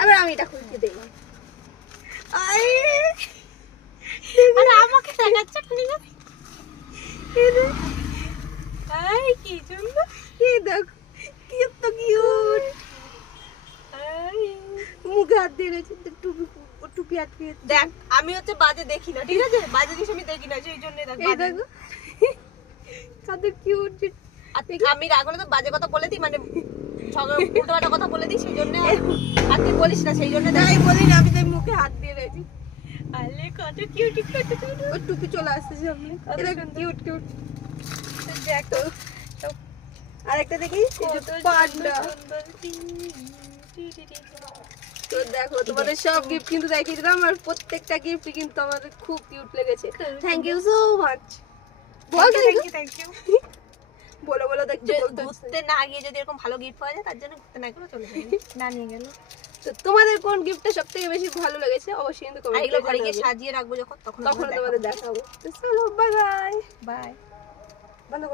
আবার আমি এটা খুলতে দেই। আরে আমাকে দেখাচ্ছ তুমি না? এই কি সুন্দর, এই দেখো কত কিউট। মুখে হাত দিয়ে রয়েছে, টুপি টুপি আটকে। দেখ আমি হচ্ছে বাজে দেখি না, ঠিক আছে? বাজে জিনিস আমি দেখি না, সেই জন্য দেখ এই দেখো কত কিউট। আমি রাগ হলে তো বাজে কথা বলে দিই, মানে উল্টোপাল্টা কথা বলে দিই, সেই জন্য আর তুই বলিস না, সেই জন্য তাই বলি না, আমি তাই মুখে হাত দিয়ে রয়েছি। আলে কত কিউট কত কিউট। ওর টুপি চলে আসছে সামনে, এটা কিউট কিউট। দেখো আরেকটা দেখি, পান্ডা। তো দেখো তোমাদের সব গিফট কিন্তু দেখিয়ে দিলাম, আর প্রত্যেকটা গিফট কিন্তু আমাদের খুব কিউট লেগেছে। Thank you so much. বল থ্যাংক ইউ। বলো বলো দেখতে বলতে। ঘুরতে না গিয়ে যদি এরকম ভালো গিফট পাওয়া যায়, তার জন্য ঘুরতে না করে চলে যাই, না নিয়ে গেল। তো তোমাদের কোন গিফটটা সবথেকে বেশি ভালো লেগেছে অবশ্যই কিন্তু আর কমেন্ট এগুলো করে ঘরে গিয়ে জানাবে। সাজিয়ে রাখবো যখন, তখন তখন তোমাদের দেখাবো। তো চলো বাই বাই। বাই। বন্ধ করো।